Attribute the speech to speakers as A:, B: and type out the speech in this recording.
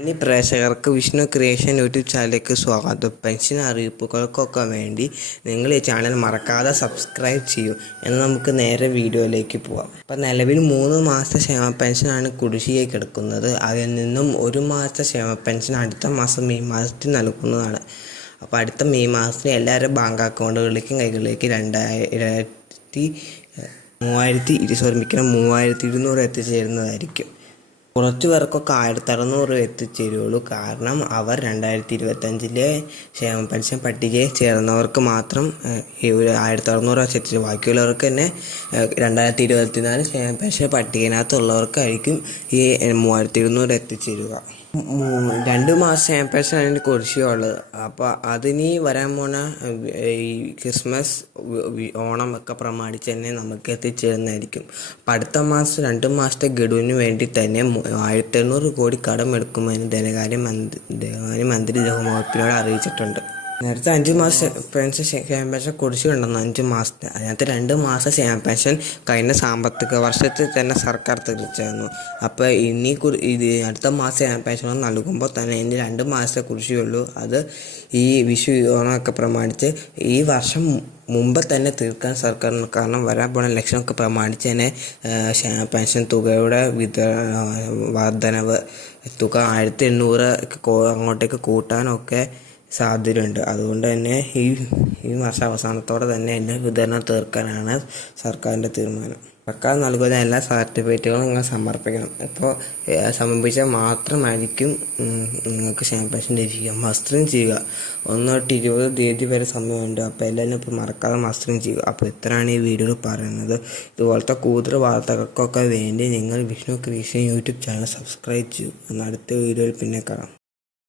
A: ഇനി പ്രേക്ഷകർക്ക് Vishnu creation YouTube ചാനലിലേക്ക് സ്വാഗതം. പെൻഷൻ അറിയിപ്പുകൾക്കൊക്കെ വേണ്ടി നിങ്ങൾ ഈ ചാനൽ മറക്കാതെ സബ്സ്ക്രൈബ് ചെയ്യൂ. എന്ന് നമുക്ക് നേരെ വീഡിയോയിലേക്ക് പോവാം. അപ്പം നിലവിൽ മൂന്ന് മാസത്തെ ക്ഷേമ പെൻഷനാണ് കുടിശ്ശിയെ കിടക്കുന്നത്. അതിൽ നിന്നും ഒരു മാസത്തെ ക്ഷേമ പെൻഷൻ അടുത്ത മാസം മെയ് മാസത്തിൽ നൽകുന്നതാണ്. അപ്പോൾ അടുത്ത മെയ് മാസത്തിന് എല്ലാവരും ബാങ്ക് അക്കൗണ്ടുകളിലേക്കും കൈകളിലേക്ക് രണ്ടായിരത്തി മൂവായിരത്തി ഇരു ശ്രമിക്കണം മൂവായിരത്തി ഇരുന്നൂറ് എത്തിച്ചേരുന്നതായിരിക്കും. കുറച്ച് പേർക്കൊക്കെ ആയിരത്തി അറുന്നൂറ് എത്തിച്ചേരുള്ളൂ. കാരണം അവർ രണ്ടായിരത്തി ഇരുപത്തഞ്ചിലെ ക്ഷേമ പെൻഷൻ പട്ടികയിൽ ചേർന്നവർക്ക് മാത്രം ഈ ഒരു ആയിരത്തി അറുന്നൂറ് വെച്ച് എത്തിച്ചു. ബാക്കിയുള്ളവർക്ക് തന്നെ രണ്ടായിരത്തി ഇരുപത്തിനാല് ക്ഷേമ പെൻഷൻ പട്ടികയിനകത്തുള്ളവർക്കായിരിക്കും ഈ മൂവായിരത്തി ഇരുന്നൂറ് എത്തിച്ചേരുക. രണ്ട് മാസം ആയപ്പോഴാണ് എന്റെ അതിന് കുറിച്ചുള്ളത് അപ്പോൾ അതിനി വരാൻ പോണ ഈ ക്രിസ്മസ് ഓണം ഒക്കെ പ്രമാണിച്ച് തന്നെ നമുക്ക് എത്തിച്ചേരുന്നതായിരിക്കും. അപ്പം അടുത്ത മാസം രണ്ട് മാസത്തെ ഗഡുവിന് വേണ്ടി തന്നെ ആയിരത്തി എണ്ണൂറ് കോടി കടമെടുക്കുമെന്ന് ധനകാര്യ മന്ത്രി ധനകാര്യ മന്ത്രി വകുപ്പിനോട് അറിയിച്ചിട്ടുണ്ട്. നേരത്തെ അഞ്ച് മാസം പെൻഷൻ ക്ഷേമ പെൻഷൻ കുടിച്ചിട്ടുണ്ടെന്ന് അഞ്ച് മാസത്തെ. അതിനകത്ത് രണ്ട് മാസം ക്ഷേമ പെൻഷൻ കഴിഞ്ഞ സാമ്പത്തിക വർഷത്തിൽ തന്നെ സർക്കാർ തിരിച്ചായിരുന്നു അപ്പോൾ ഇനി ഇത് അടുത്ത മാസം ക്ഷേമ പെൻഷൻ നൽകുമ്പോൾ തന്നെ ഇനി രണ്ട് മാസത്തെ കുടിശ്ശിയുള്ളൂ അത് ഈ വിഷു ഓണമൊക്കെ പ്രമാണിച്ച് ഈ വർഷം മുമ്പ് തന്നെ തീർക്കാൻ സർക്കാരിന് കാരണം വരാൻ പോണ ഇലക്ഷനൊക്കെ പ്രമാണിച്ച് തന്നെ പെൻഷൻ തുകയുടെ വിത വർധനവ് തുക ആയിരത്തി എണ്ണൂറ് അങ്ങോട്ടേക്ക് കൂട്ടാനൊക്കെ സാധ്യതയുണ്ട്. അതുകൊണ്ട് തന്നെ ഈ ഈ മാസം അവസാനത്തോടെ തന്നെ എന്റെ വിതരണം തീർക്കാനാണ് സർക്കാരിന്റെ തീരുമാനം. സർക്കാർ നൽകുന്ന എല്ലാ സർട്ടിഫിക്കറ്റുകളും നിങ്ങൾ സമർപ്പിക്കണം. ഇപ്പോൾ സമർപ്പിച്ചാൽ മാത്രമായിരിക്കും നിങ്ങൾക്ക് ക്ഷേമ പെൻഷൻ ലഭിക്കുക മസ്റ്ററിങ് ചെയ്യുക. ഒന്ന് തൊട്ട് ഇരുപത് തീയതി വരെ സമയമുണ്ട്. അപ്പോൾ എല്ലാവരും ഇപ്പോൾ മറക്കാതെ മസ്റ്ററിങ് ചെയ്യുക. അപ്പോൾ ഇത്രയാണ് ഈ വീഡിയോ പറയുന്നത്. ഇതുപോലത്തെ കൂടുതൽ വാർത്തകൾക്കൊക്കെ വേണ്ടി നിങ്ങൾ വിഷ്ണു ക്രീഷൻ യൂട്യൂബ് ചാനൽ സബ്സ്ക്രൈബ് ചെയ്യൂ. അടുത്ത വീഡിയോയിൽ പിന്നെ കാണാം.